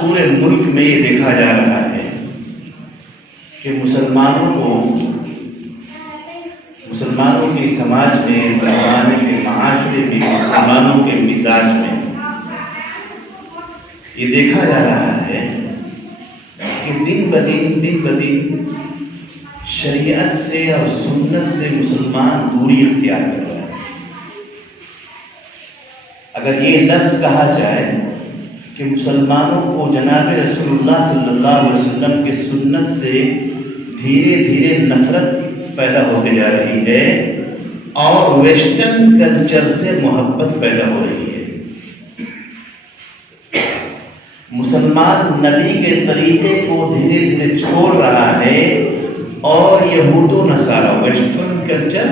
پورے ملک میں یہ دیکھا جا رہا ہے کہ مسلمانوں کے سماج میں، مسلمانوں کے معاشرے میں، مسلمانوں کے مزاج میں یہ دیکھا جا رہا ہے کہ دن بدن شریعت سے اور سنت سے مسلمان دوری اختیار کر رہا ہے۔ اگر یہ لفظ کہا جائے کہ مسلمانوں کو جناب رسول اللہ صلی اللہ علیہ وسلم کے سنت سے دھیرے دھیرے نفرت پیدا ہوتے جا رہی ہے اور ویسٹرن کلچر سے محبت پیدا ہو رہی ہے، مسلمان نبی کے طریقے کو دھیرے دھیرے چھوڑ رہا ہے اور یہود و نصارہ، ویسٹرن کلچر،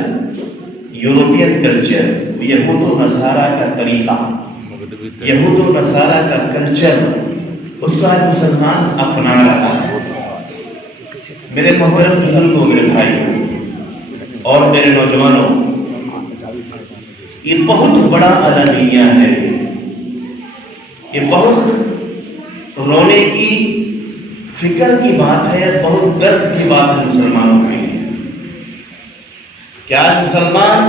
یورپین کلچر، یہود و نصارہ کا طریقہ، یہود و نصارہ کا کلچر اس کا مسلمان اپنا رہا ہے۔ میرے محترم بزرگوں، میرے بھائی اور میرے نوجوانوں، یہ بہت بڑا المیہ ہے، یہ بہت رونے کی، فکر کی بات ہے، بہت درد کی بات ہے مسلمانوں کے لیے۔ کیا مسلمان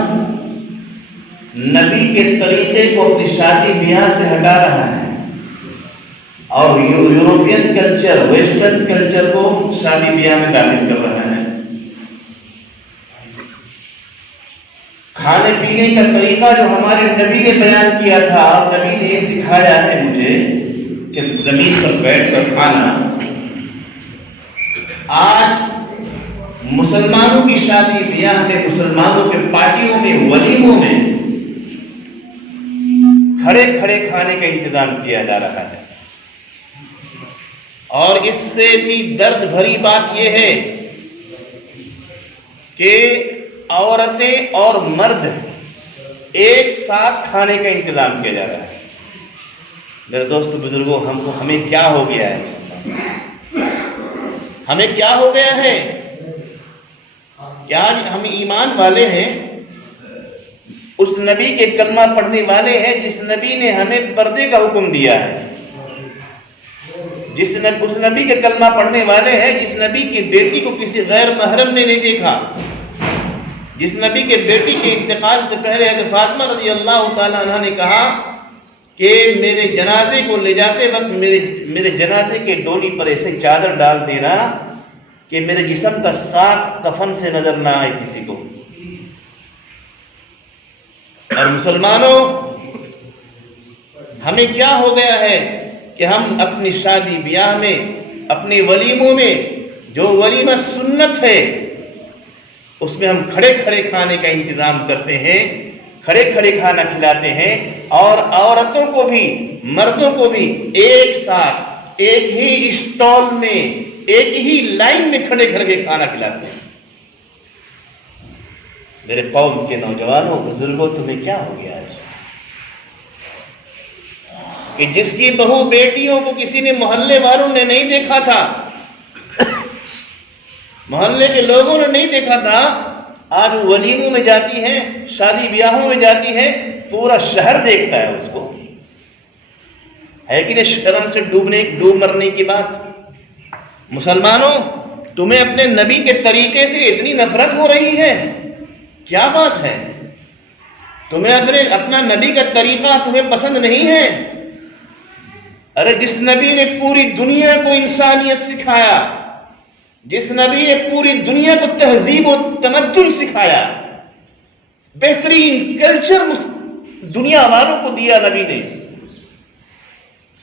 نبی کے طریقے کو اپنی شادی بیاہ سے ہٹا رہا ہے اور یورپین کلچر، ویسٹرن کلچر کو شادی بیاہ میں داخل کر رہا ہے؟ کھانے پینے کا طریقہ جو ہمارے نبی نے بیان کیا تھا، نبی نے یہ سکھایا ہے مجھے کہ زمین پر بیٹھ کر کھانا، آج مسلمانوں کی شادی بیاہ میں، مسلمانوں کے پارٹیوں میں، ولیموں میں کھڑے کھڑے کھانے کا انتظام کیا جا رہا ہے۔ اور اس سے بھی درد بھری بات یہ ہے کہ عورتیں اور مرد ایک ساتھ کھانے کا انتظام کیا جا رہا ہے۔ میرے دوست بزرگوں، ہمیں کیا ہو گیا ہے؟ ہمیں کیا ہو گیا ہے؟ کیا ہم ایمان والے ہیں، اس نبی کے کلمہ پڑھنے والے ہیں جس نبی نے ہمیں پردے کا حکم دیا ہے، اس نبی کے کلمہ پڑھنے والے ہیں جس نبی کی بیٹی کو کسی غیر محرم نے نہیں دیکھا، جس نبی کے بیٹی کے انتقال سے پہلے حضرت فاطمہ رضی اللہ تعالیٰ عنہ نے کہا کہ میرے جنازے کو لے جاتے وقت میرے جنازے کے ڈولی پر ایسے چادر ڈال دینا کہ میرے جسم کا ساتھ کفن سے نظر نہ آئے کسی کو۔ اور مسلمانوں، ہمیں کیا ہو گیا ہے کہ ہم اپنی شادی بیاہ میں، اپنے ولیموں میں، جو ولیمہ سنت ہے اس میں ہم کھڑے کھڑے کھانے کا انتظام کرتے ہیں، کھڑے کھڑے کھانا کھلاتے ہیں، اور عورتوں کو بھی مردوں کو بھی ایک ساتھ ایک ہی اسٹال میں، ایک ہی لائن میں کھڑے کھڑے کھانا کھلاتے ہیں۔ میرے قوم کے نوجوانوں، بزرگوں، تمہیں کیا ہو گیا آج کہ جس کی بہو بیٹیوں کو کسی نے، محلے والوں نے نہیں دیکھا تھا، محلے کے لوگوں نے نہیں دیکھا تھا، آج ولیموں میں جاتی ہیں، شادی بیاہوں میں جاتی ہیں، پورا شہر دیکھتا ہے اس کو۔ ہے کہ نہیں شرم سے ڈوب مرنے کی بات؟ مسلمانوں، تمہیں اپنے نبی کے طریقے سے اتنی نفرت ہو رہی ہے، کیا بات ہے؟ تمہیں اپنا نبی کا طریقہ تمہیں پسند نہیں ہے؟ ارے جس نبی نے پوری دنیا کو انسانیت سکھایا، جس نبی نے پوری دنیا کو تہذیب و تمدن سکھایا، بہترین کلچر دنیا والوں کو دیا نبی نے،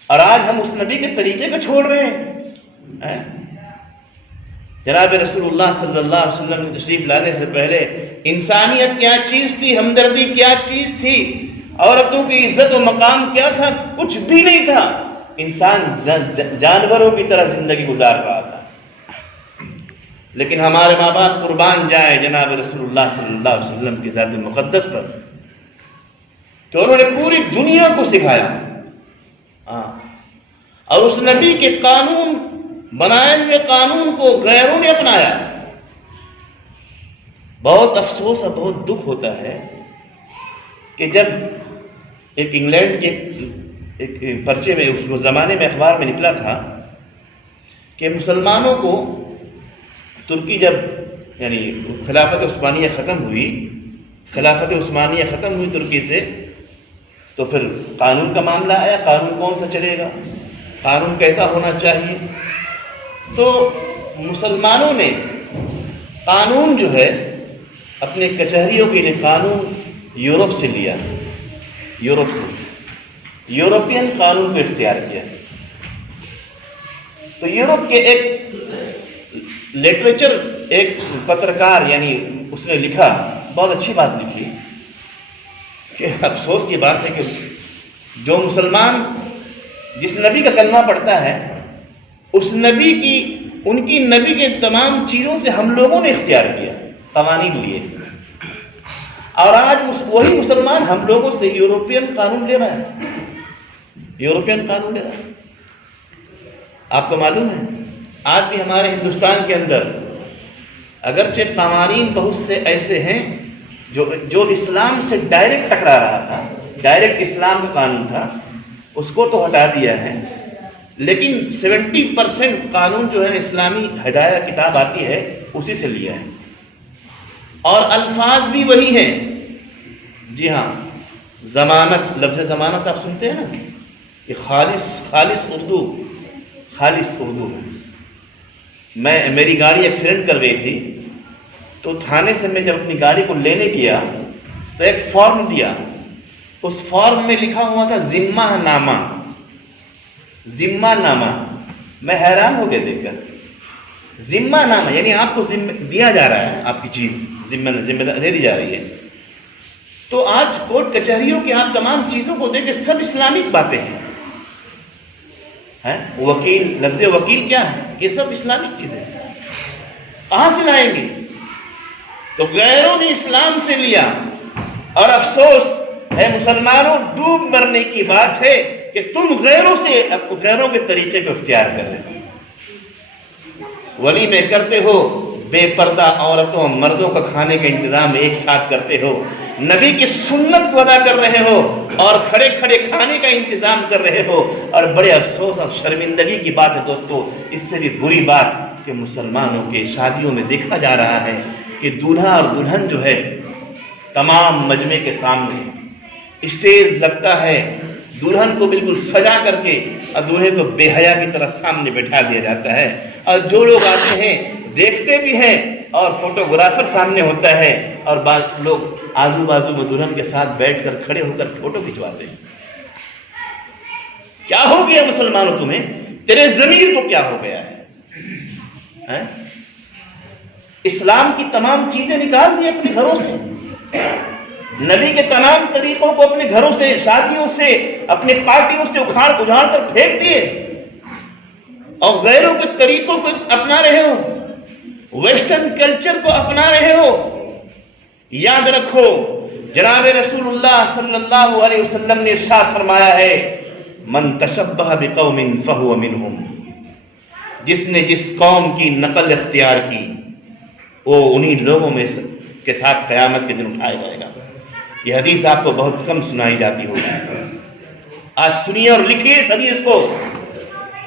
اور آج ہم اس نبی کے طریقے کو چھوڑ رہے ہیں۔ جناب رسول اللہ صلی اللہ علیہ وسلم نے تشریف لانے سے پہلے انسانیت کیا چیز تھی، ہمدردی کیا چیز تھی، عورتوں کی عزت و مقام کیا تھا؟ کچھ بھی نہیں تھا۔ انسان جانوروں کی طرح زندگی گزار رہا تھا۔ لیکن ہمارے ماں باپ قربان جائے جناب رسول اللہ صلی اللہ علیہ وسلم کی ذات مقدس پر، کہ انہوں نے پوری دنیا کو سکھایا، اور اس نبی کے قانون، بنائے ہوئے قانون کو غیروں نے اپنایا۔ بہت افسوس اور بہت دکھ ہوتا ہے کہ جب ایک انگلینڈ کے ایک پرچے میں اس زمانے میں اخبار میں نکلا تھا کہ مسلمانوں کو ترکی جب یعنی خلافت عثمانیہ ختم ہوئی ترکی سے، تو پھر قانون کا معاملہ آیا، قانون کون سا چلے گا، قانون کیسا ہونا چاہیے. تو مسلمانوں نے قانون جو ہے اپنے کچہریوں کے لیے قانون یورپ سے لیا، یورپین قانون کو اختیار کیا. تو یورپ کے ایک لٹریچر، ایک پترکار یعنی اس نے لکھا، بہت اچھی بات لکھی کہ افسوس کی بات ہے کہ جو مسلمان جس نبی کا کلمہ پڑھتا ہے اس نبی کی، ان کی نبی کے تمام چیزوں سے ہم لوگوں نے اختیار کیا، قوانین لیے، اور آج وہی مسلمان ہم لوگوں سے یورپین قانون لے رہا ہے. آپ کو معلوم ہے آج بھی ہمارے ہندوستان کے اندر اگرچہ قوانین بہت سے ایسے ہیں جو اسلام سے ڈائریکٹ ٹکرا رہا تھا، ڈائریکٹ اسلام کا قانون تھا، اس کو تو ہٹا دیا ہے، لیکن 70% قانون جو ہے اسلامی ہدایہ کتاب آتی ہے اسی سے لیا ہے، اور الفاظ بھی وہی ہیں. جی ہاں، ضمانت، لفظ ضمانت آپ سنتے ہیں نا، یہ خالص اردو ہے. میری گاڑی ایکسیڈنٹ کر گئی تھی، تو تھانے سے میں جب اپنی گاڑی کو لینے گیا تو ایک فارم دیا، اس فارم میں لکھا ہوا تھا ذمہ نامہ. میں حیران ہو گیا دیکھ کر، ذمہ نامہ یعنی آپ کو دیا جا رہا ہے، آپ کی چیز ذمہ دے دی جا رہی ہے. تو آج کورٹ کچہریوں کی آپ تمام چیزوں کو دیکھ کے سب اسلامک باتیں ہیں. وکیل، لفظ وکیل کیا ہے؟ یہ سب اسلامک چیزیں ہیں. کہاں سے لائیں گے؟ تو غیروں نے اسلام سے لیا، اور افسوس ہے مسلمانوں، ڈوب مرنے کی بات ہے کہ تم غیروں کے طریقے کو اختیار کر رہے ہو. ولیمے کرتے ہو، بے پردہ عورتوں مردوں کا کھانے کا انتظام ایک ساتھ کرتے ہو، نبی کی سنت کو ادا کر رہے ہو اور کھڑے کھڑے کھانے کا انتظام کر رہے ہو. اور بڑے افسوس اور شرمندگی کی بات ہے دوستو، اس سے بھی بری بات کہ مسلمانوں کے شادیوں میں دیکھا جا رہا ہے کہ دولہا اور دلہن جو ہے تمام مجمع کے سامنے اسٹیج لگتا ہے، دلہن کو بالکل سجا کر کے اور دولہے کو بے حیا کی طرح سامنے بٹھا دیا جاتا ہے، اور جو لوگ آتے ہیں دیکھتے بھی ہیں، اور فوٹوگرافر سامنے ہوتا ہے، اور بعض لوگ آزو بازو میں دلہن کے ساتھ بیٹھ کر کھڑے ہو کر فوٹو کھنچواتے ہیں. کیا ہو گیا مسلمانوں تمہیں؟ تیرے ضمیر کو کیا ہو گیا ہے؟ اسلام کی تمام چیزیں نکال دی اپنے گھروں سے، نبی کے تمام طریقوں کو اپنے گھروں سے، شادیوں سے، اپنے پارٹیوں سے اکھاڑ کر پھینک دیے، اور غیروں کے طریقوں کو اپنا رہے ہو، ویسٹرن کلچر کو اپنا رہے ہو. یاد رکھو جناب رسول اللہ صلی اللہ علیہ وسلم نے ارشاد فرمایا ہے، من تشبہ بقوم فہو منہم، جس نے جس قوم کی نقل اختیار کی وہ انہی لوگوں میں کے ساتھ قیامت کے دن اٹھایا جائے گا. یہ حدیث آپ کو بہت کم سنائی جاتی ہوگی، آج سنیے اور لکھیے اس حدیث کو.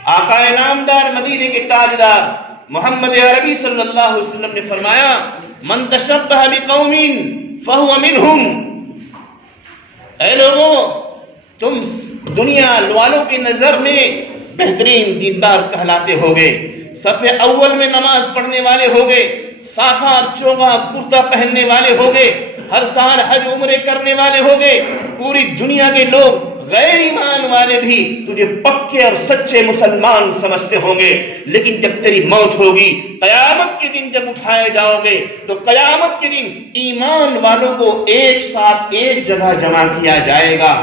آقا نامدار مدینے کے تاجدار محمد عربی صلی اللہ علیہ وسلم نے فرمایا، من تشبہ بقوم فہو منہم. اے لوگوں، تم دنیا والوں کی نظر میں بہترین دیندار کہلاتے ہوگے، صف اول میں نماز پڑھنے والے ہوگے، صافہ چوگا کرتا پہننے والے ہوگے، ہر سال حج عمرے کرنے والے ہوگے. پوری دنیا کے لوگ غیر ایمان والے بھی تجھے پکے اور سچے مسلمان سمجھتے ہوں گے، لیکن جب تیری موت ہوگی، قیامت کے دن جب اٹھائے جاؤ گے، تو قیامت کے دن ایمان والوں کو ایک ساتھ ایک جگہ جمع کیا جائے گا،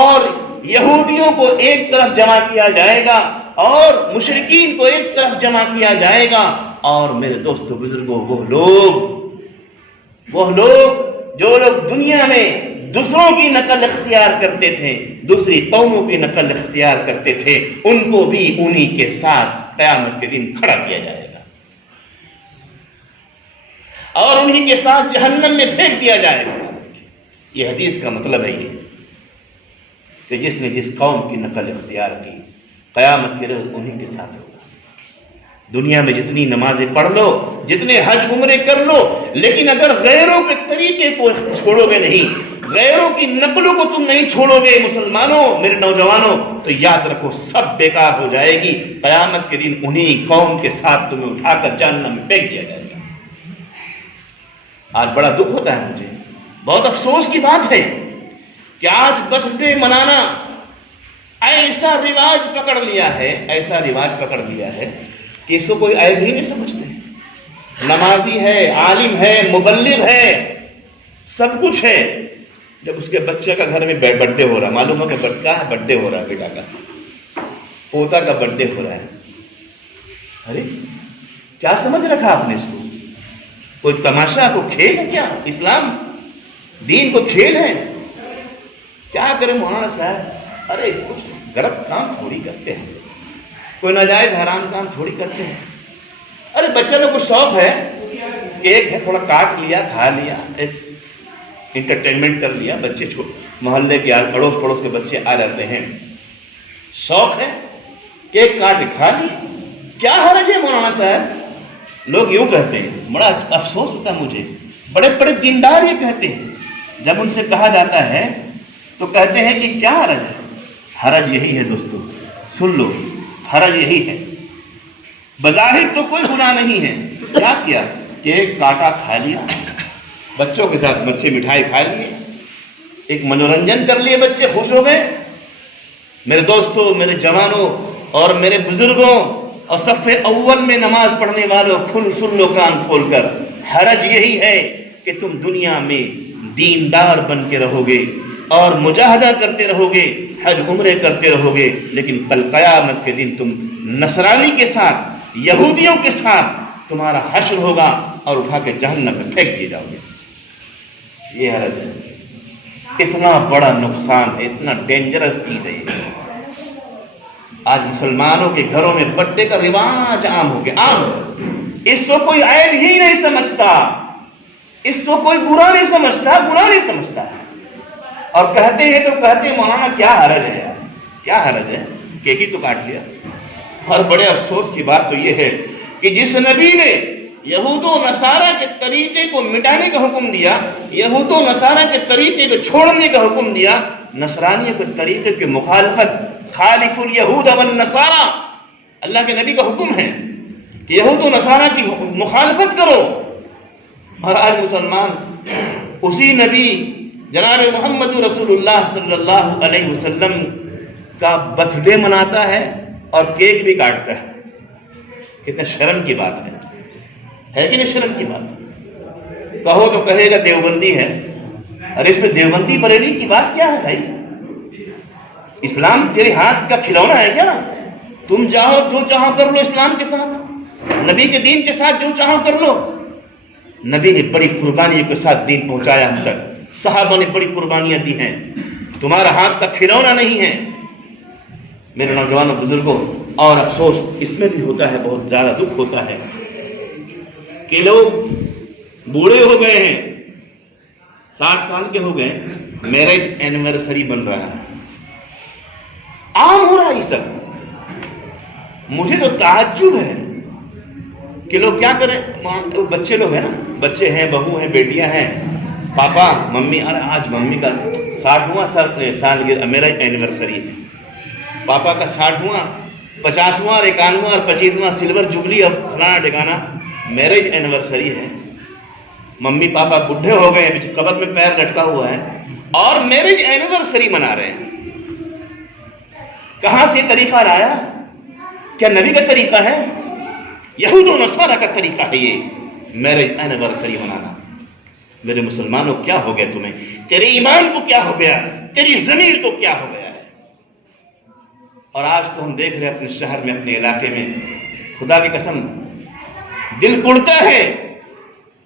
اور یہودیوں کو ایک طرف جمع کیا جائے گا، اور مشرکین کو ایک طرف جمع کیا جائے گا. اور میرے دوستو بزرگوں، وہ لوگ جو لوگ دنیا میں دوسروں کی نقل اختیار کرتے تھے، دوسری قوموں کی نقل اختیار کرتے تھے، ان کو بھی انہی کے ساتھ قیامت کے دن کھڑا کیا جائے گا، اور انہی کے ساتھ جہنم میں پھینک دیا جائے گا. یہ حدیث کا مطلب ہے یہ کہ جس نے جس قوم کی نقل اختیار کی قیامت کے روز انہیں کے ساتھ ہوگا۔ دنیا میں جتنی نمازیں پڑھ لو، جتنے حج عمرے کر لو، لیکن اگر غیروں کے طریقے کو چھوڑو گے نہیں، غیروں کی نقلوں کو تم نہیں چھوڑو گے مسلمانوں، میرے نوجوانوں، تو یاد رکھو سب بیکار ہو جائے گی۔ قیامت کے دن انہیں قوم کے ساتھ تمہیں اٹھا کر جہنم میں پھینک دیا جائے گا۔ آج بڑا دکھ ہوتا ہے مجھے، بہت افسوس کی بات ہے کہ آج برتھ ڈے منانا ایسا رواج پکڑ لیا ہے کہ اس کو کوئی عیب ہی نہیں سمجھتے۔ نمازی ہے، عالم ہے، مبلغ ہے، سب کچھ ہے، جب اس کے بچے کا گھر میں برتھ ڈے ہو رہا، معلوم ہو کہ برتھ ڈے ہو رہا ہے، بیٹا کا، پوتا کا برتھ ڈے ہو رہا ہے، ارے کیا سمجھ رکھا آپ نے اس کو؟ کوئی تماشا، کوئی کھیل ہے کیا؟ اسلام دین کو کھیل ہے؟ کیا کرے مولانا صاحب؟ ارے کچھ غلط کام تھوڑی کرتے ہیں، کوئی ناجائز حرام کام تھوڑی کرتے ہیں۔ ارے بچے لوگ کو شوق ہے، کیک ہے تھوڑا کاٹ لیا، کھا لیا، ایک انٹرٹینمنٹ کر لیا، بچے محلے کے اڑوس پڑوس کے بچے آ جاتے ہیں، شوق ہے، کیک کاٹ کھا لیا، کیا حرج ہے مولانا صاحب؟ لوگ یوں کہتے ہیں، بڑا افسوس ہوتا ہے مجھے، بڑے بڑے دیندار یہ کہتے ہیں، جب ان سے کہا جاتا ہے تو کہتے ہیں کہ کیا حرج ہے؟ حرج یہی ہے دوستو، سن لو، حرج یہی ہے، بظاہر تو کوئی گناہ نہیں ہے، کیا کیا؟ کیک کاٹا، کھا لیا، بچوں کے ساتھ بچے مٹھائی کھا لیے، ایک منورنجن کر لیے، بچے خوش ہو گئے۔ میرے دوستوں، میرے جوانوں اور میرے بزرگوں اور صف اول میں نماز پڑھنے والوں، سن لو کان کھول کر، حرج یہی ہے کہ تم دنیا میں دیندار بن کے رہو گے اور مجاہدہ کرتے رہو گے، حج عمرے کرتے رہو گے، لیکن کل قیامت کے دن تم نصرانی کے ساتھ، یہودیوں کے ساتھ تمہارا حشر ہوگا اور اٹھا کے جہنم میں پھینک دیے جاؤ گے۔ یہ حرج ہے، اتنا بڑا نقصان ہے، اتنا ڈینجرس چیز ہے یہ۔ آج مسلمانوں کے گھروں میں برتھ ڈے کا رواج عام ہو گیا، عام، اس کو کوئی عیب ہی نہیں سمجھتا، اس کو کوئی برا نہیں سمجھتا اور کہتے ہیں تو کہتے ہیں مولانا کیا حرج ہے یار، کیا حرج ہے، کیک ہی تو کاٹ لیا۔ اور بڑے افسوس کی بات تو یہ ہے کہ جس نبی نے یہود و نصارہ کے طریقے کو مٹانے کا حکم دیا، یہود و نصارہ کے طریقے کو چھوڑنے کا حکم دیا، نصرانیوں کے طریقے کی مخالفت، خالف الیہود والنصارہ، اللہ کے نبی کا حکم ہے کہ یہود و نصارہ کی مخالفت کرو، اور آج مسلمان اسی نبی جناب محمد رسول اللہ صلی اللہ علیہ وسلم کا برتھ ڈے مناتا ہے اور کیک بھی کاٹتا ہے۔ کتنا شرم کی بات ہے کہ نہیں شرم کی بات؟ کہو تو کہے گا دیوبندی ہے، اور اس میں دیوبندی بریلی کی بات کیا ہے بھائی؟ اسلام تیرے ہاتھ کا کھلونا ہے کیا؟ تم جاؤ جو چاہو کر لو اسلام کے ساتھ، نبی کے دین کے ساتھ جو چاہو کر لو۔ نبی نے بڑی قربانیوں کے ساتھ دین پہنچایا ہم تک، صحابہ نے بڑی قربانیاں دی ہیں، تمہارا ہاتھ کا کھلونا نہیں ہے۔ میرے نوجوانوں، بزرگوں، اور افسوس اس میں بھی ہوتا ہے، بہت زیادہ دکھ ہوتا ہے کہ لوگ بوڑھے ہو گئے ہیں، 60 سال کے ہو گئے، میرج اینیورسری بن رہا ہے، عام ہو رہا ہے یہ سب۔ مجھے تو تعجب ہے کہ لوگ کیا کریں، بچے لوگ ہیں نا، بچے ہیں، بہو ہیں، بیٹیاں ہیں، پاپا ممی، ارے آج ممی کا 60واں سالگرہ میرج اینیورسری ہے، پاپا کا 60واں، 50واں اور 51واں اور 25واں سلور جبلی اور فلانا ٹھکانا میرج اینیورسری ہے۔ ممی پاپا بڈھے ہو گئے ہیں، قبر میں پیر لٹکا ہوا ہے، اور میرج اینیورسری منا رہے ہیں۔ کہاں سے طریقہ لایا؟ کیا نبی کا طریقہ ہے؟ یہود و نصارہ کا طریقہ ہے یہ میرج اینیورسری منانا۔ میرے مسلمانوں، کیا ہو گیا تمہیں؟ تیرے ایمان کو کیا ہو گیا؟ تیری ضمیر کو کیا ہو گیا ہے؟ اور آج تو ہم دیکھ رہے ہیں اپنے شہر میں، اپنے علاقے میں، خدا کی قسم دل پڑتا ہے،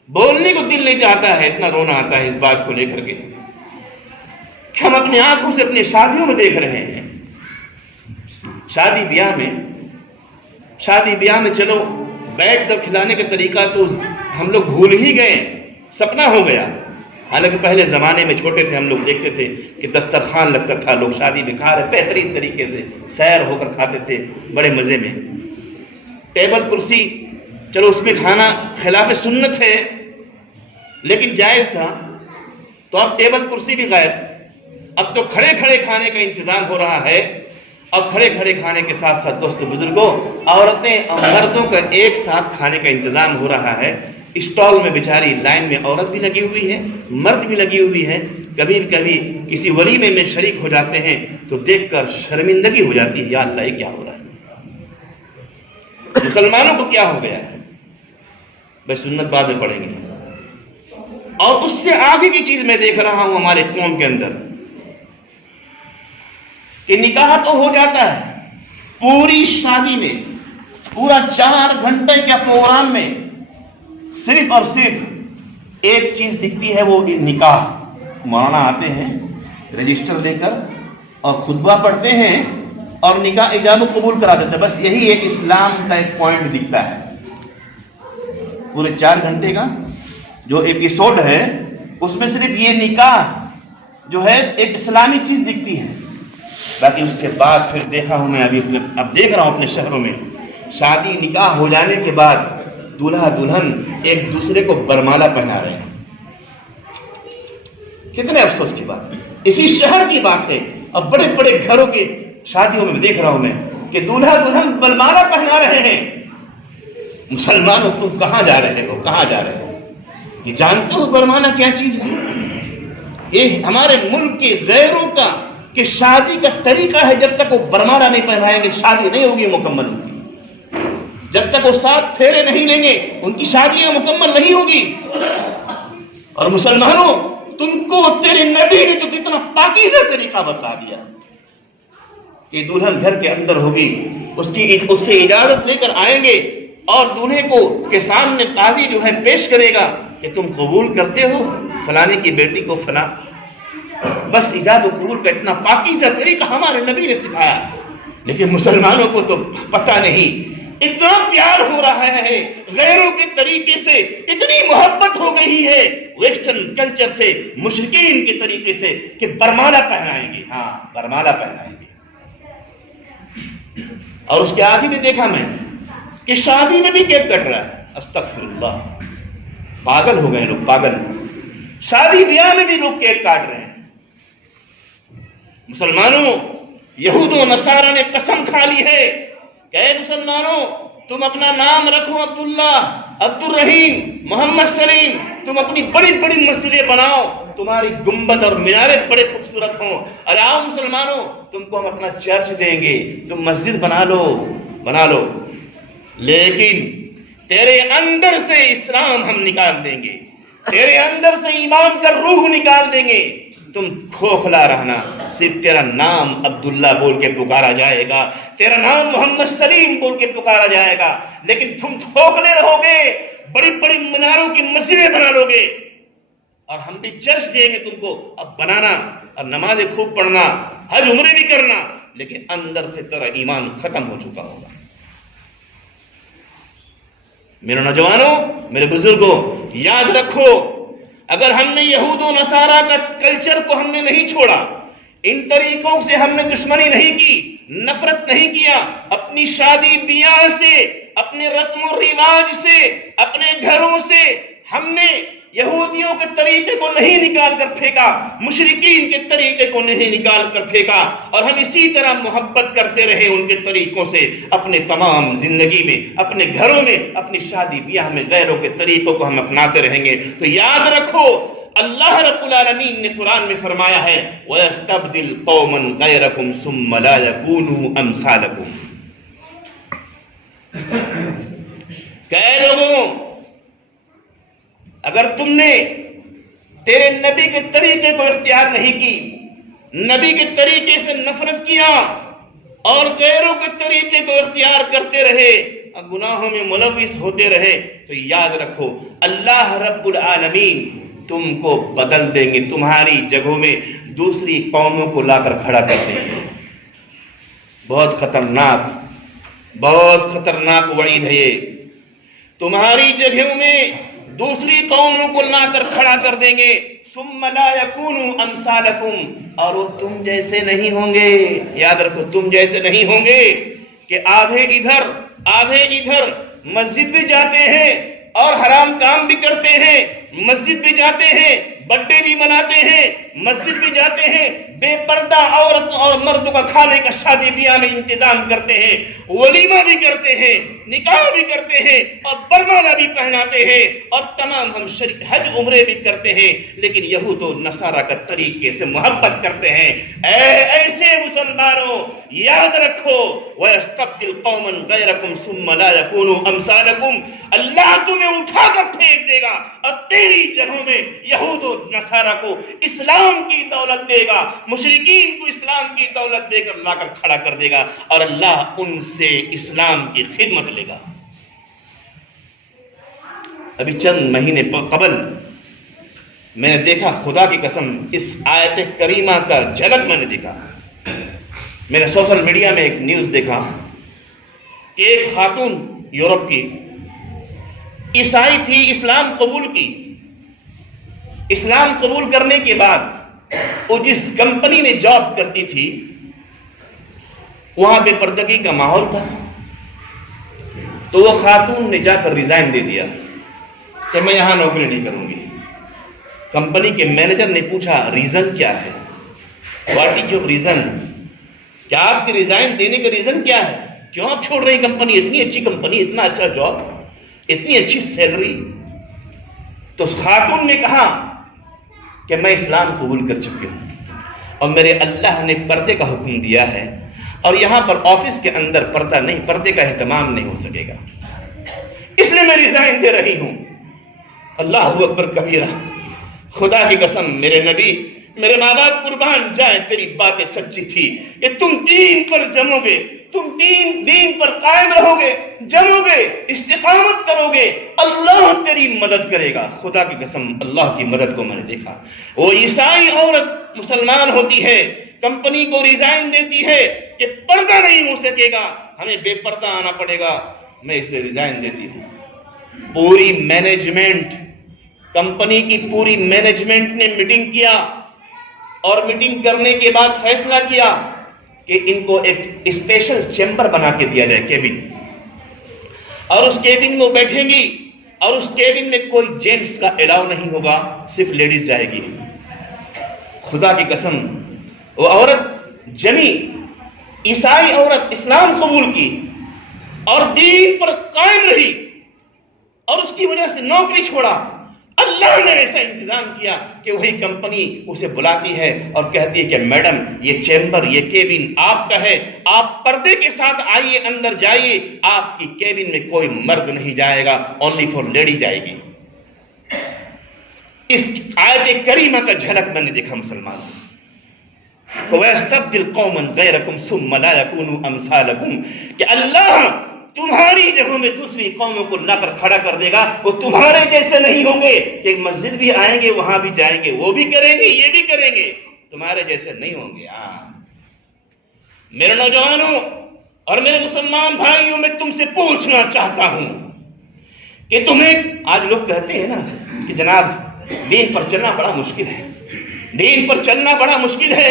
بولنے کو دل نہیں چاہتا ہے، اتنا رونا آتا ہے اس بات کو لے کر کے کہ ہم اپنی آنکھوں سے اپنی شادیوں میں دیکھ رہے ہیں، شادی بیاہ میں چلو بیٹھ کر کھلانے کا طریقہ تو ہم لوگ بھول ہی گئے، سپنا ہو گیا، حالانکہ پہلے زمانے میں چھوٹے تھے ہم لوگ دیکھتے تھے کہ دسترخوان لگتا تھا، لوگ شادی میں کھا رہے بہترین طریقے سے سیر ہو کر کھاتے تھے بڑے مزے میں. ٹیبل کرسی چلو اس میں کھانا خلاف سنت ہے لیکن جائز تھا. تو اب ٹیبل کرسی بھی غائب، اب تو کھڑے کھڑے کھانے کا انتظام ہو رہا ہے. اب کھڑے کھڑے کھانے کے ساتھ ساتھ دوست بزرگوں عورتیں اور مردوں کا ایک ساتھ کھانے کا انتظام ہو رہا ہے. اسٹال میں بیچاری لائن میں عورت بھی لگی ہوئی ہے، مرد بھی لگی ہوئی ہے. کبھی کبھی کسی ولیمے میں شریک ہو جاتے ہیں تو دیکھ کر شرمندگی ہو جاتی ہے، یا اللہ یہ کیا ہو رہا ہے، مسلمانوں کو کیا ہو گیا ہے. بھائی سنت بعد میں پڑھیں گے. اور اس سے آگے کی چیز میں دیکھ رہا ہوں ہمارے قوم کے اندر کہ نکاح تو ہو جاتا ہے، پوری شادی میں پورا 4 گھنٹے کے پروگرام میں صرف اور صرف ایک چیز دکھتی ہے، وہ نکاح. مولانا آتے ہیں رجسٹر لے کر اور خطبہ پڑھتے ہیں اور نکاح ایجاب و قبول کرا دیتے ہیں. بس یہی ایک اسلام کا ایک پوائنٹ دکھتا ہے. پورے 4 گھنٹے کا جو ایپیسوڈ ہے اس میں صرف یہ نکاح جو ہے ایک اسلامی چیز دکھتی ہے. باقی اس کے بعد پھر دیکھا ہوں میں اب دیکھ رہا ہوں اپنے شہروں میں شادی نکاح ہو جانے کے بعد دولہا دلہن ایک دوسرے کو برمالا پہنا رہے ہیں. کتنے افسوس کی بات، اسی شہر کی بات ہے. اب بڑے بڑے گھروں کے شادیوں میں دیکھ رہا ہوں میں کہ دولہا دلہن برمالا پہنا رہے ہیں. مسلمانوں تم کہاں جا رہے ہو، کہاں جا رہے ہو؟ یہ جانتے ہو برمالا کیا چیز ہے؟ یہ ہمارے ملک کے غیروں کا کہ شادی کا طریقہ ہے. جب تک وہ برمالا نہیں پہنائیں گے شادی نہیں ہوگی مکمل ان کی. جب تک وہ 7 پھیرے نہیں لیں گے ان کی شادیاں مکمل نہیں ہوگی. اور مسلمانوں تم کو تیرے نبی نے تو کتنا پاکیزہ طریقہ بتا دیا کہ دلہن گھر کے اندر ہوگی، اس سے اجازت لے کر آئیں گے اور دولہے کو کے سامنے قاضی جو ہے پیش کرے گا کہ تم قبول کرتے ہو فلانے کی بیٹی کو فلاں. بس ایجاب و قبول کا اتنا پاکیزہ طریقہ ہمارے نبی نے سکھایا. لیکن مسلمانوں کو تو پتہ نہیں، اتنا پیار ہو رہا ہے غیروں کے طریقے سے، اتنی محبت ہو گئی ہے ویسٹرن کلچر سے، مشرکین کے طریقے سے کہ برمالا پہنائیں گے. ہاں برمالا پہنائیں گے. اور اس کے آگے بھی دیکھا میں کہ شادی میں بھی کیک کٹ رہا ہے. استغفر اللہ، پاگل ہو گئے لوگ، پاگل. شادی بیاہ میں بھی لوگ کیک کاٹ رہے ہیں. مسلمانوں یہود و نصارہ نے قسم کھا لی ہے کہ اے مسلمانوں تم اپنا نام رکھو عبداللہ، عبد الرحیم، محمد سلیم. تم اپنی بڑی بڑی مسجدیں بناؤ، تمہاری گنبد اور میناریں بڑے خوبصورت ہوں. اور آؤ مسلمانوں تم کو ہم اپنا چرچ دیں گے، تم مسجد بنا لو. لیکن تیرے اندر سے اسلام ہم نکال دیں گے، تیرے اندر سے ایمان کا روح نکال دیں گے. تم کھوکھلا رہنا، صرف تیرا نام عبداللہ بول کے پکارا جائے گا، تیرا نام محمد سلیم بول کے پکارا جائے گا، لیکن تم کھوکھلے رہو گے، بڑی بڑی مناروں کی مسجدیں بنا لو گے اور ہم بھی چرچ دیں گے تم کو. اب بنانا اور نمازیں خوب پڑھنا، حج عمرے بھی کرنا، لیکن اندر سے تیرا ایمان ختم ہو چکا ہوگا. میرے نوجوانوں، میرے بزرگوں، یاد رکھو اگر ہم نے یہود و نصارہ کا کلچر کو ہم نے نہیں چھوڑا، ان طریقوں سے ہم نے دشمنی نہیں کی، نفرت نہیں کیا، اپنی شادی بیاہ سے، اپنے رسم و رواج سے، اپنے گھروں سے ہم نے یہودیوں کے طریقے کو نہیں نکال کر پھینکا، مشرکین کے طریقے کو نہیں نکال کر پھینکا، اور ہم اسی طرح محبت کرتے رہے ان کے طریقوں سے اپنے تمام زندگی میں، اپنے گھروں میں، اپنی شادی بیاہ میں غیروں کے طریقوں کو ہم اپناتے رہیں گے. تو یاد رکھو اللہ رب العالمین نے قرآن میں فرمایا ہے وَيَسْتَبْدِلْ قَوْمًا غَيْرَكُمْ ثُمَّ لَا يَكُونُوا أَمْثَالَكُمْ. کہ اے لوگوں اگر تم نے تیرے نبی کے طریقے کو اختیار نہیں کی، نبی کے طریقے سے نفرت کیا اور غیروں کے طریقے کو اختیار کرتے رہے اور گناہوں میں ملوث ہوتے رہے، تو یاد رکھو اللہ رب العالمین تم کو بدل دیں گے، تمہاری جگہوں میں دوسری قوموں کو لا کر کھڑا کر دیں گے. بہت خطرناک وعید ہے یہ. تمہاری جگہوں میں دوسری قوموں کو لا کر کھڑا کر دیں گے. ثم لا يكونوا امثالكم، اور وہ تم جیسے نہیں ہوں گے. یاد رکھو، تم جیسے نہیں ہوں گے کہ آدھے ادھر آدھے ادھر، مسجد بھی جاتے ہیں اور حرام کام بھی کرتے ہیں، مسجد بھی جاتے ہیں، برتھڈے بھی مناتے ہیں، مسجد بھی جاتے ہیں، بے پردہ عورت اور مرد کا کھانے کا شادی بیاہ میں انتظام کرتے ہیں، ولیمہ بھی کرتے ہیں، نکاح بھی کرتے ہیں، اور برمانہ بھی پہناتے ہیں، اور تمام ہم حج عمرے بھی کرتے ہیں، لیکن یہود و نصارہ کا طریقے سے محبت کرتے ہیں. ایسے مسلمانوں یاد رکھو، وَيَسْتَبْدِلْ قَوْمًا غَيْرَكُمْ ثُمَّ لَا يَكُونُوا أَمْثَالَكُمْ. اللہ تمہیں اٹھا کر پھینک دے گا اور تیری جگہوں میں یہود و نصارہ کو اسلام کی دولت دے گا، مشرکین کو اسلام کی دولت دے کر لا کر کھڑا کر دے گا، اور اللہ ان سے اسلام کی خدمت لے گا. ابھی چند مہینے قبل میں نے دیکھا، خدا کی قسم اس آیت کریمہ کا جھلک میں نے دیکھا. میں نے سوشل میڈیا میں ایک نیوز دیکھا کہ ایک خاتون یورپ کی عیسائی تھی، اسلام قبول کی. اسلام قبول کرنے کے بعد وہ جس کمپنی میں جاب کرتی تھی وہاں بے پردگی کا ماحول تھا، تو وہ خاتون نے جا کر ریزائن دے دیا کہ میں یہاں نوکری نہیں کروں گی. کمپنی کے مینیجر نے پوچھا ریزن کیا ہے، واٹ از یور ریزن، کیا آپ کے ریزائن دینے کا ریزن کیا ہے، کیوں آپ چھوڑ رہے ہیں کمپنی، اتنی اچھی کمپنی، اتنا اچھا جاب، اتنی اچھی سیلری. تو خاتون نے کہا کہ میں اسلام قبول کر چکی ہوں اور میرے اللہ نے پردے کا حکم دیا ہے، اور یہاں پر آفس کے اندر پردہ نہیں، پردے کا اہتمام نہیں ہو سکے گا، اس لیے میں ریزائن دے رہی ہوں. اللہ اکبر کبیرہ. خدا کی قسم میرے نبی، میرے ماں باپ قربان جائیں، تیری باتیں سچی تھی کہ تم دین پر جمو گے، تم دین پر قائم رہو گے، جمو گے، استقامت کرو گے، اللہ تیری مدد کرے گا. خدا کی قسم اللہ کی مدد کو میں نے دیکھا. وہ عیسائی عورت مسلمان ہوتی ہے، کمپنی کو ریزائن دیتی ہے کہ پردہ نہیں ہو سکے گا، ہمیں بے پردہ آنا پڑے گا، میں اس لیے ریزائن دیتی ہوں. پوری مینجمنٹ، کمپنی کی پوری مینجمنٹ نے میٹنگ کیا، اور میٹنگ کرنے کے بعد فیصلہ کیا کہ ان کو ایک اسپیشل چیمبر بنا کے دیا جائے، کیبن، اور اس کیبن میں وہ بیٹھیں گی، اور اس کیبن میں کوئی جینٹس کا الاؤ نہیں ہوگا، صرف لیڈیز جائے گی. خدا کی قسم وہ عورت جمی، عیسائی عورت اسلام قبول کی اور دین پر قائم رہی، اور اس کی وجہ سے نوکری چھوڑا. اللہ نے ایسا انتظام کیا کہ وہی کمپنی اسے بلاتی ہے اور کہتی ہے کہ میڈم یہ چیمبر، یہ کیبن آپ کا ہے، آپ پردے کے ساتھ آئیے، اندر جائیے، آپ کی کیبن میں کوئی مرد نہیں جائے گا، اونلی فار لیڈی جائے گی. اس آیت کریمہ کا جھلک میں نے دیکھا مسلمانوں. وَيَسْتَبْدِلْ قَوْمًا غَيْرَكُمْ ثُمَّ لَا يَكُونُوا أَمْثَالَكُمْ، کہ اللہ تمہاری جگہوں میں دوسری قوموں کو لا کر کھڑا کر دے گا، وہ تمہارے جیسے نہیں ہوں گے کہ مسجد بھی آئیں گے، وہاں بھی جائیں گے، وہ بھی کریں گے، یہ بھی کریں گے، تمہارے جیسے نہیں ہوں گے. میرے نوجوانوں اور میرے مسلمان بھائیوں، میں تم سے پوچھنا چاہتا ہوں کہ تمہیں، آج لوگ کہتے ہیں نا کہ جناب دین پر چلنا بڑا مشکل ہے، دین پر چلنا بڑا مشکل ہے،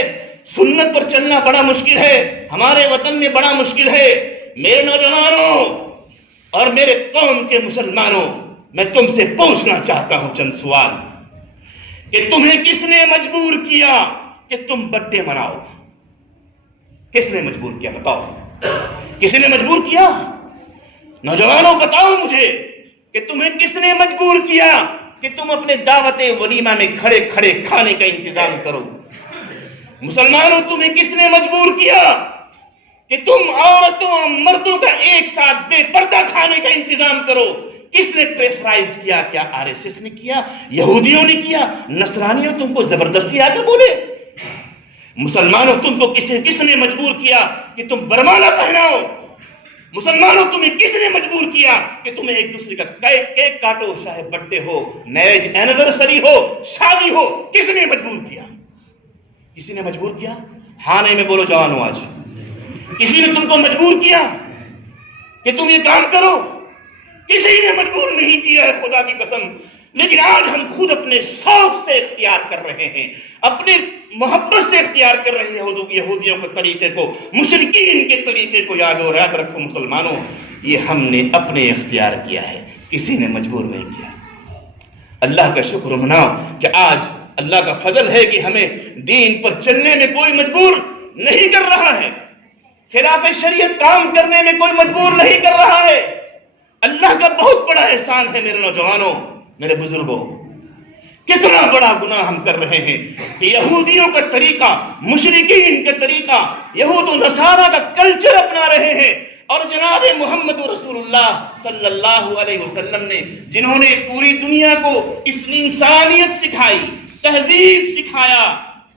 سنت پر چلنا بڑا مشکل ہے، ہمارے وطن میں بڑا مشکل ہے. میرے نوجوانوں اور میرے قوم کے مسلمانوں، میں تم سے پوچھنا چاہتا ہوں چند سوال کہ تمہیں کس نے مجبور کیا کہ تم برتھڈے مناؤ؟ کس نے مجبور کیا؟ بتاؤ، کسی نے مجبور کیا؟ نوجوانوں بتاؤ مجھے کہ تمہیں کس نے مجبور کیا کہ تم اپنے دعوت ولیمہ میں کھڑے کھڑے کھانے کا انتظام کرو؟ مسلمانوں تمہیں کس نے مجبور کیا کہ تم عورتوں اور مردوں کا ایک ساتھ بے پردہ کھانے کا انتظام کرو؟ کس نے پریشرائز کیا؟ کیا آر ایس ایس نے کیا؟ یہودیوں نے کیا؟ نصرانیوں تم کو زبردستی آ کر بولے؟ مسلمانوں تم کو کس نے مجبور کیا کہ تم برمانہ پہناؤ؟ مسلمانوں تمہیں کس نے مجبور کیا کہ تمہیں ایک دوسرے کا کیک کاٹو، چاہے برتھڈے ہو، میرج اینیورسری ہو، شادی ہو؟ کس نے مجبور کیا؟ کسی نے مجبور کیا؟ ہاں نہیں میں بولو جوانوں، آج کسی نے تم کو مجبور کیا کہ تم یہ کام کرو؟ کسی نے مجبور نہیں کیا ہے. خدا کی قسم لیکن آج ہم خود اپنے شوق سے اختیار کر رہے ہیں، اپنے محبت سے اختیار کر رہے ہیں یہودیوں کے طریقے کو، مشرکین کے طریقے کو۔ یاد رکھو مسلمانوں، یہ ہم نے اپنے اختیار کیا ہے، کسی نے مجبور نہیں کیا۔ اللہ کا شکر مناؤ کہ آج اللہ کا فضل ہے کہ ہمیں دین پر چلنے میں کوئی مجبور نہیں کر رہا ہے، خلاف شریعت کام کرنے میں کوئی مجبور نہیں کر رہا ہے۔ اللہ کا بہت بڑا احسان ہے میرے نوجوانوں، میرے بزرگوں۔ کتنا بڑا گناہ ہم کر رہے ہیں کہ یہودیوں کا طریقہ، مشرکین کا طریقہ، یہود و نصارہ کا کلچر اپنا رہے ہیں، اور جناب محمد رسول اللہ صلی اللہ علیہ وسلم نے جنہوں نے پوری دنیا کو اس انسانیت سکھائی، تہذیب سکھایا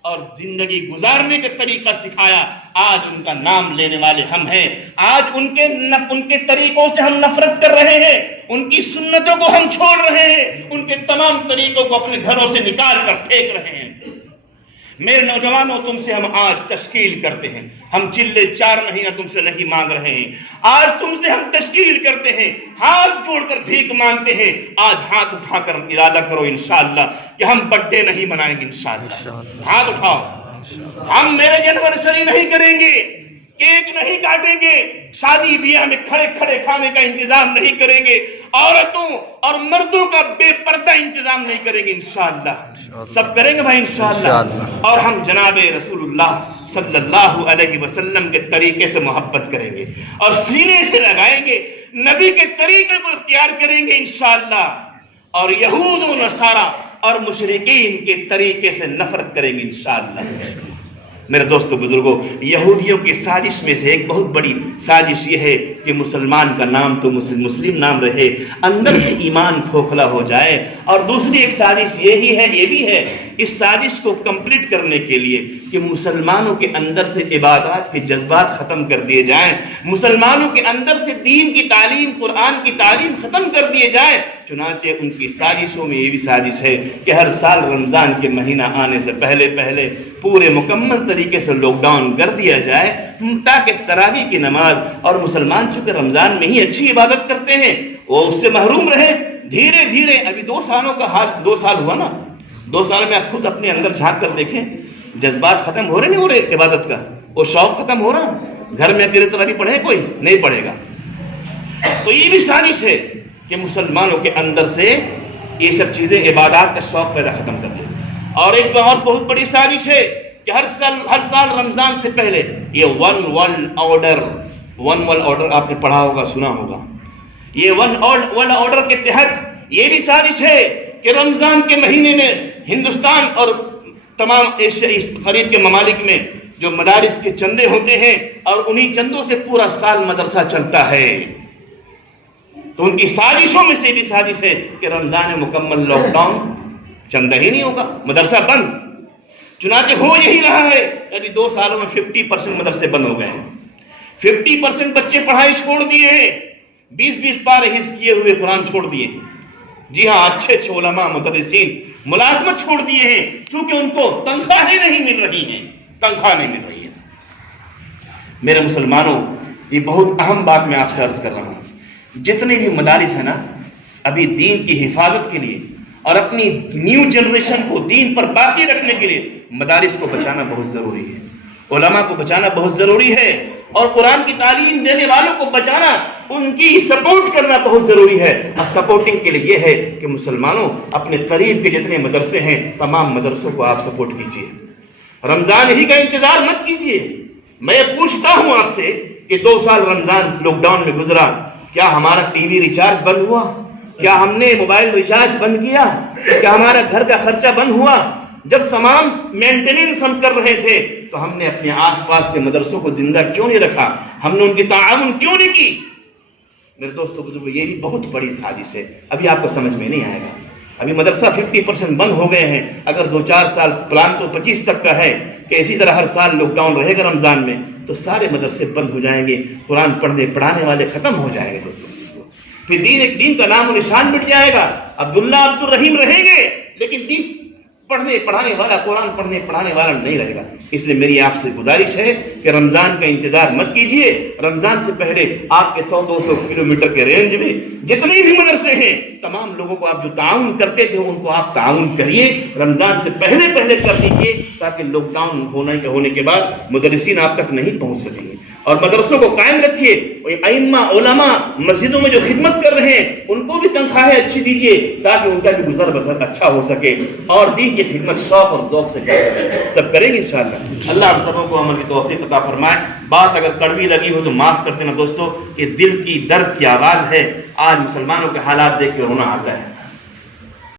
اور زندگی گزارنے کا طریقہ سکھایا، آج ان کا نام لینے والے ہم ہیں۔ آج ان کے طریقوں سے ہم نفرت کر رہے ہیں، ان کی سنتوں کو ہم چھوڑ رہے ہیں، ان کے تمام طریقوں کو اپنے گھروں سے نکال کر پھینک رہے ہیں۔ میرے نوجوانوں، تم سے ہم آج تشکیل کرتے ہیں، ہم چلے 4 مہینہ تم سے نہیں مانگ رہے ہیں، آج تم سے ہم تشکیل کرتے ہیں، ہاتھ جوڑ کر بھیک مانگتے ہیں۔ آج ہاتھ اٹھا کر ارادہ کرو انشاءاللہ کہ ہم برتھ ڈے نہیں منائیں گے انشاءاللہ۔ ہاتھ اٹھاؤ، ہم میرج اینیورسری نہیں کریں گے، کیک نہیں کاٹیں گے، شادی بیاہ میں کھڑے کھڑے کھانے کا انتظام نہیں کریں گے، عورتوں اور مردوں کا بے پردہ انتظام نہیں کریں گے انشاءاللہ۔ سب کریں گے بھائی انشاءاللہ۔ اور ہم جناب رسول اللہ صلی اللہ علیہ وسلم کے طریقے سے محبت کریں گے اور سینے سے لگائیں گے، نبی کے طریقے کو اختیار کریں گے انشاءاللہ، اور یہود و نصارہ اور مشرکین کے طریقے سے نفرت کریں گے انشاءاللہ۔ میرے دوستو بزرگوں، یہودیوں کی سازش میں سے ایک بہت بڑی سازش یہ ہے کہ مسلمان کا نام تو مسلم نام رہے، اندر سے ایمان کھوکھلا ہو جائے، اور دوسری ایک سازش یہ بھی ہے اس سازش کو کمپلیٹ کرنے کے لیے کہ مسلمانوں کے اندر سے عبادات کے جذبات ختم کر دیے جائیں، مسلمانوں کے اندر سے دین کی تعلیم، قرآن کی تعلیم ختم کر دیے جائیں۔ چنانچہ ان کی سازشوں میں یہ بھی سازش ہے کہ ہر سال رمضان کے مہینہ آنے سے پہلے پورے مکمل طریقے سے لاک ڈاؤن کر دیا جائے، تاکہ تراویح کی نماز، اور مسلمان چونکہ رمضان میں ہی اچھی عبادت کرتے ہیں، وہ اس سے محروم رہے۔ دھیرے دھیرے ابھی 2 سالوں کا حال، 2 سال ہوا نا، 2 سال میں آپ خود اپنے اندر جھانک کر دیکھیں، جذبات ختم ہو رہے نہیں ہو رہے عبادت کا، وہ شوق ختم ہو رہا۔ گھر میں اکیلے تراویح پڑھے کوئی نہیں پڑھے گا۔ تو یہ بھی سازش ہے کہ مسلمانوں کے اندر سے یہ سب چیزیں، عبادات کا شوق پیدا ختم کر دیں۔ اور ایک اور بہت بڑی سازش ہے کہ ہر سال رمضان سے پہلے یہ ون ورلڈ آرڈر آپ نے پڑھا ہوگا، سنا ہوگا، یہ ون ورلڈ آرڈر کے تحت یہ بھی سازش ہے کہ رمضان کے مہینے میں ہندوستان اور تمام قریب کے ممالک میں جو مدارس کے چندے ہوتے ہیں، اور انہی چندوں سے پورا سال مدرسہ چلتا ہے، تو ان کی سازشوں میں سے بھی سازش ہے کہ رمضان مکمل لاک ڈاؤن، چندہ ہی نہیں ہوگا، مدرسہ بند۔ چنانچہ ہو یہی رہا ہے، یعنی 2 سالوں میں 50% مدرسے بند ہو گئے ہیں، 50% بچے پڑھائی چھوڑ دیے ہیں، 20 پارے حفظ کیے ہوئے قرآن چھوڑ دیے ہیں۔ جی ہاں، اچھے علماء مدرسین ملازمت چھوڑ دیے ہیں، چونکہ ان کو تنخواہیں نہیں مل رہی ہیں، تنخواہ نہیں مل رہی ہے۔ میرے مسلمانوں، یہ بہت اہم بات میں آپ سے عرض کر رہا ہوں، جتنے بھی مدارس ہیں نا، ابھی دین کی حفاظت کے لیے اور اپنی نیو جنریشن کو دین پر باقی رکھنے کے لیے مدارس کو بچانا بہت ضروری ہے، علماء کو بچانا بہت ضروری ہے، اور قرآن کی تعلیم دینے والوں کو بچانا، ان کی سپورٹ کرنا بہت ضروری ہے۔ اور سپورٹنگ کے لیے یہ ہے کہ مسلمانوں اپنے قریب کے جتنے مدرسے ہیں، تمام مدرسوں کو آپ سپورٹ کیجیے، رمضان ہی کا انتظار مت کیجیے۔ میں پوچھتا ہوں آپ سے کہ 2 سال رمضان لاک ڈاؤن میں گزرا، کیا ہمارا ٹی وی ریچارج بند ہوا؟ کیا ہم نے موبائل ریچارج بند کیا؟ کیا ہمارا گھر کا خرچہ بند ہوا؟ جب تمام مینٹیننس ہم کر رہے تھے تو ہم نے اپنے آس پاس کے مدرسوں کو زندہ کیوں نہیں رکھا؟ ہم نے ان کی تعاون کیوں نہیں کی؟ میرے دوستو بزرگو، یہ بھی بہت بڑی سازش ہے، ابھی آپ کو سمجھ میں نہیں آئے گا۔ ابھی مدرسہ 50% بند ہو گئے ہیں، اگر 2-4 سال، پلان تو 25 تک کا ہے کہ اسی طرح ہر سال لاک ڈاؤن رہے گا رمضان میں، تو سارے مدرسے بند ہو جائیں گے، قرآن پڑھانے والے ختم ہو جائیں گے دوستوں، پھر دین کا نام و نشان مٹ جائے گا۔ عبداللہ عبدالرحیم رہیں گے لیکن دین پڑھانے والا، قرآن پڑھانے والا نہیں رہے گا. اس لیے میری آپ سے گزارش ہے کہ رمضان کا انتظار مت کیجیے. رمضان سے پہلے آپ کے 100-200 کلومیٹر کے رینج میں جتنے بھی مدرسے ہیں تمام لوگوں کو آپ جو تعاون کرتے تھے ان کو آپ تعاون کریے. رمضان سے پہلے کر دیجیے تاکہ لاک ڈاؤن ہونے کے بعد مدرسین آپ تک نہیں پہنچ سکیں گے. اور مدرسوں کو قائم رکھیے. ائمہ علماء مسجدوں میں جو خدمت کر رہے ہیں ان کو بھی تنخواہیں اچھی دیجیے تاکہ ان کا بھی گزر بسر اچھا ہو سکے اور دین کی خدمت شوق اور ذوق سے کر سکے. سب کریں گے انشاءاللہ. اللہ ہم سبوں کو عمل کی توفیق عطا فرمائے. بات اگر کڑوی لگی ہو تو معاف کر دینا دوستو. یہ دل کی درد کی آواز ہے. آج مسلمانوں کے حالات دیکھ کے رونا آتا ہے.